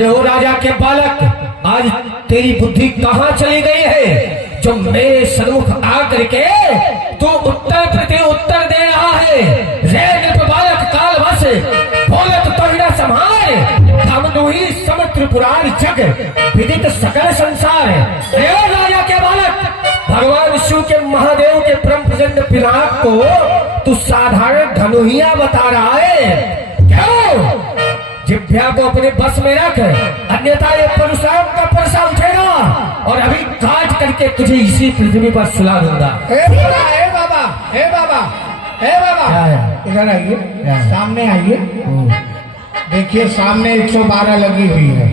अरे ओ राजा के बालक, आज तेरी बुद्धि कहाँ चली गई है जो मेरे सन्मुख आकर के तू उत्तर प्रति उत्तर दे रहा है। रे नृप बालक कालवश बोलत तोहिना संहार, धमनुही समुद्र पुराण जग विदित सकल संसार। अरे ओ राजा के बालक, भगवान शिव के महादेव के परम प्रचंड पिनाक को तू साधारण धनुहिया बता रहा है। क्यों? जिभ्या को अपने बस में रख, अन्यथा ये परशुराम का परसा उठेगा और अभी काट करके तुझे इसी पृथ्वी पर सुला दूंगा। हे बाबा, हे बाबा, हे बाबा, हे बाबा, इधर आइए, सामने आइए। देखिए सामने 112 लगी हुई है।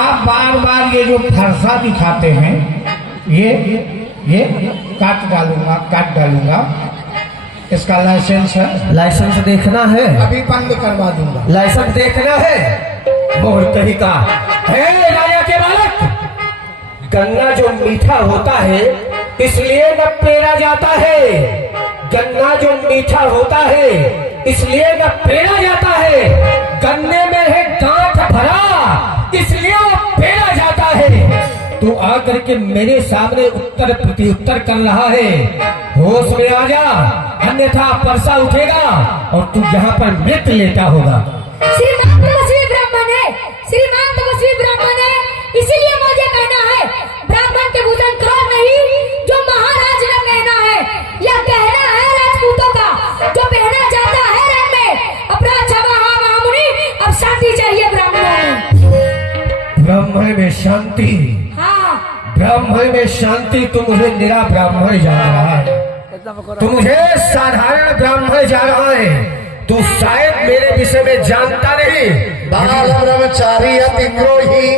आप बार बार ये जो फरसा दिखाते हैं, ये काट डालूंगा। इसका लाइसेंस है? लाइसेंस देखना है? अभी बंद करवा दूंगा। लाइसेंस देखना है? मोहर कहीं का। हे राजा के बालक, गन्ना जो मीठा होता है इसलिए न पेरा जाता है। गन्ना जो मीठा होता है इसलिए न पेरा जाता है। गन्ने में है गांठ भरा इसलिए वो पेरा जाता है। तू आकर के मेरे सामने उत्तर प्रति उत्तर कर रहा है। होश में आ जा, अन्यथा परसा उठेगा और तू यहाँ पर मृत लेटा होगा। श्रीमान तपस्वी ब्राह्मण है, श्रीमान तपस्वी ब्राह्मण है, इसीलिए मुझे कहना है ब्राह्मण के भूषण क्रोध नहीं जो महाराज ने पहना है। यह कहना है राजपूतों का जो पहना जाता है रण में। अपराध क्षमा महामुनि, अब शांति चाहिए ब्राह्मणों में। ब्राह्मण में शांति? हाँ, ब्राह्मण में शांति? तू मुझे निरा ब्राह्मण जा रहा है, तू मुझे साधारण ब्राह्मण जा रहा है। तू शायद मेरे विषय में जानता नहीं। बाल ब्रह्मचारी अति द्रोही,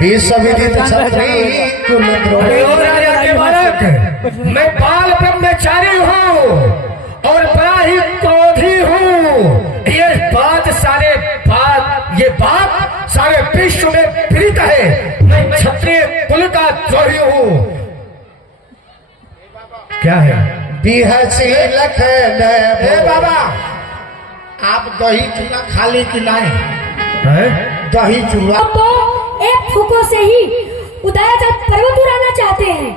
विश्वविदित क्षत्रिय कुलद्रोही। राजा के बालक, मैं बाल ब्रह्मचारी हूँ और बड़ा ही क्रोधी हूँ। ये बात सारे विश्व में प्रीत है। मैं क्षत्रिय कुल का द्रोही हूँ। क्या है? बाबा, आप दही चूड़ा खाली कि नहीं? दही चूड़ा तो एक फूकों से ही उदयाचल पर्वत उड़ाना चाहते हैं।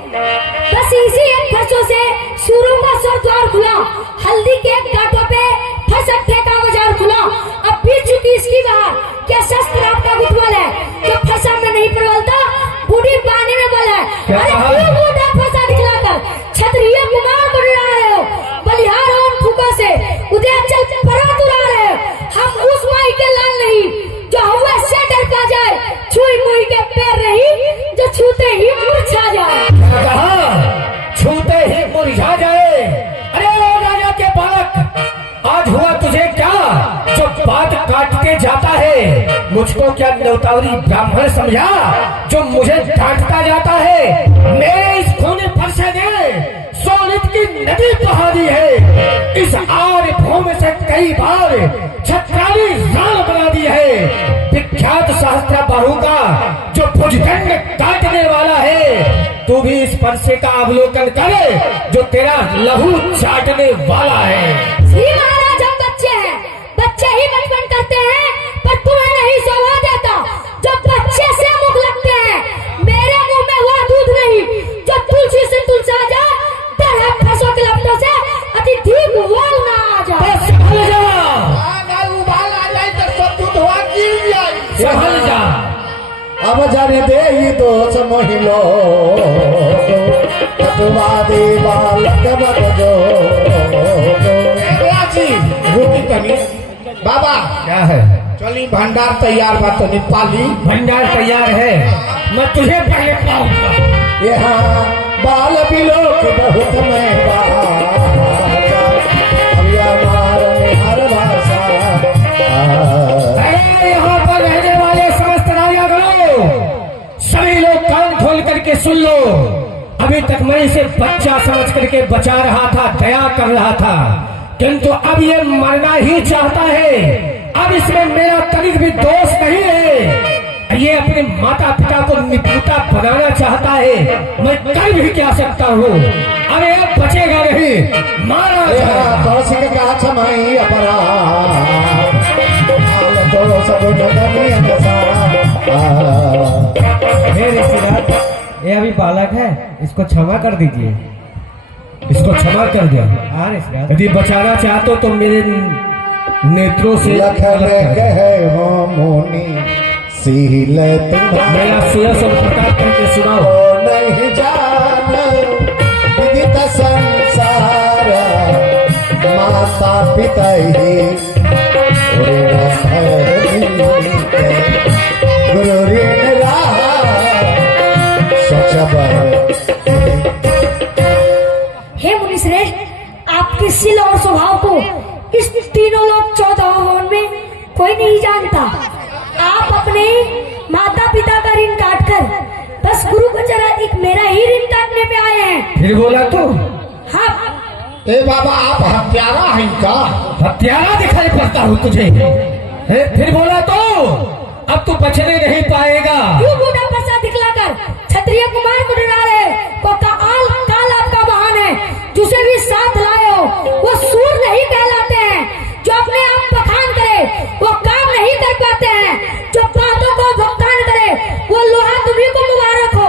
बस इसी एक फरसों से सूरों का स्वर द्वार खुला, हल्दी के घाटों पे फसकते का बाजार खुला। अब बीत चुकी इसकी बाहर, क्या शस्त्र आपका गुथवाल है जो फसा में नहीं परवलता, बूढ़ी पानी में बल है। अरे क्यों बूढ़ा फसा दिखलाकर क्षत्रिय कुमार को डरा रहे हो? बलिहार और फूकों से उदयाचल पर्वत उड़ा रहे हो। हम उस माई के लाल नहीं जो हवा से डर पा जाए, छुई मुई के पैर नहीं जो छूते ही मुरझा जाए। छूते ही मुरझा जाए? अरे ओ राजा के बालक, आज हुआ तुझे क्या जो बात काटते जाता है? मुझको क्या न्यौतावरी ब्राह्मण समझा जो मुझे डांटता जाता है? मेरे इस खूनी फरसे ने सोनित की नदी बहा दी है। इस आर्य भूमि से कई बार छत्राली राल बना दी है। विख्यात सहस्त्र बाहु का जो भुजदंड काटने वाला है, तू भी इस फरसे का अवलोकन करे जो तेरा लहू चाटने वाला है। श्री महाराज, हम बच्चे हैं, बच्चे ही बचपन करते हैं, पर तुम्हें नहीं शोभा देता जो बच्चे से मुख लगते हैं। मेरे मुंह में वह दूध नहीं जो तुलसी से तुलसा जाए, तरह फसों के लपटों से अति धीप वाल ना आ जाए। उबाल आ जाए तो सब दूध हुआ गिर जाए। संभल जा। अब जाने दे ही दोष महिलो, तत्वादी बालक बजो। रुकी तनी बाबा, क्या है? चली भंडार तैयार बा, तो पाली भंडार तैयार है, मैं तुझे पहले पाऊंगा। यहाँ बाल बिलोक बहुत मैं हर भाषा। यहाँ पर रहने वाले समस्त राजागणों, सभी लोग कान खोल करके सुन लो। अभी तक मैं इसे बच्चा समझ करके बचा रहा था, दया कर रहा था, किंतु अब ये मरना ही चाहता है। अब इसमें मेरा तनिक भी दोष नहीं है। ये अपने माता पिता को निपुणता बनाना चाहता है। मैं कर भी क्या सकता हूँ? अरे अब बचेगा नहीं, मारा जाएगा। कौशिक का छमाई अपराध, तो सब नदमी अंधसारा। ये अभी बालक है, इसको क्षमा कर दीजिए। इसको क्षमा कर दिया। हाँ इसका यदि बचाना चाहते हो तो मेरे नेत्रों से लखन कहे हो मोनी सील तुम्हारा मेरा सिया सब प्रकार करके सुनाओ। नहीं जान विदित संसार माता पिता ही गुरु ऋण रहा हे मुनिश्रेष्ठ, आपके शील और स्वभाव को इस तीनों लोग 14 भवन में कोई नहीं जानता। आप अपने माता पिता का ऋण काटकर बस गुरु को जरा एक मेरा ही ऋण काटने पे आए हैं। फिर बोला तू हाँ ए बाबा आप हत्यारा हैं का? हत्यारा दिखाई पड़ता हूँ तुझे। फिर बोला तो अब तू बचने नहीं पाएगा। क्यों बूढ़ा पैसा दिखलाकर क्षत्रिय कुमार को डरा रहे को काल आपका वाहन है। जिसे भी साथ लाए हो वो सूर नहीं कहलाते हैं। जो अपने आप बखान करे वो काम नहीं कर पाते हैं। जो बातों को भुगतान करे वो लोहा तुम्ही को मुबारक हो।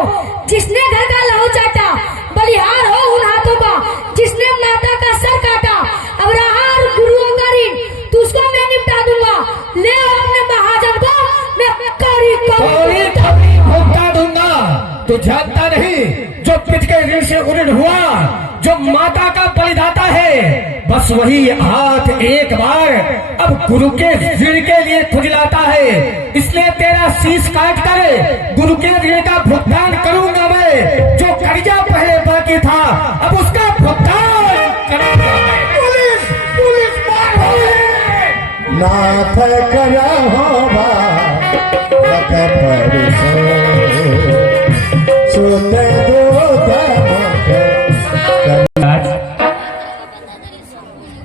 जिसने घर का लहू चाटा बलिहार हो उन हाथों का। जिसने माता का सर काटा अब रहा गुरुओं का ऋण तो उसको मैं निपटा दूंगा। ले अपने महाजन को मैं कौड़ी भुगता दूंगा। तू जानता नहीं जो पिता के ऋण से उऋण हुआ, जो माता का बलिदाता है, बस वही हाथ एक बार अब गुरु के ऋण के लिए खुजलाता है। इसलिए तेरा शीश काट कर गुरु के ऋण का भुगतान करूंगा मैं। जो कर्जा पहले बाकी था अब उसका भुगतान करूंगा मैं। पुलिस नाथ करहो लख सुते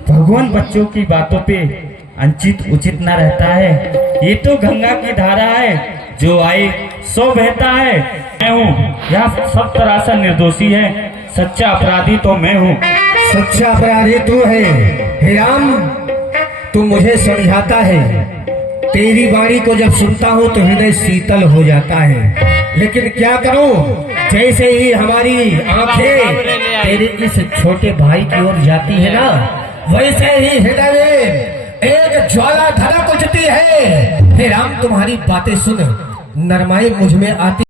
भगवान बच्चों की बातों पे अंचित उचित न रहता है। ये तो गंगा की धारा है, जो आए सो बहता है। मैं हूँ यह सब तरह से निर्दोषी है, सच्चा अपराधी तो मैं हूँ। सच्चा अपराधी तू है। हे राम, तू मुझे समझाता है। तेरी वाणी को जब सुनता हूँ तो हृदय शीतल हो जाता है। लेकिन क्या करूँ, जैसे ही हमारी आंखें तेरे इस छोटे भाई की ओर जाती है ना, वैसे ही हृदय में एक ज्वाला धड़क उठती है। हे राम, तुम्हारी बातें सुन नरमाई मुझ में आती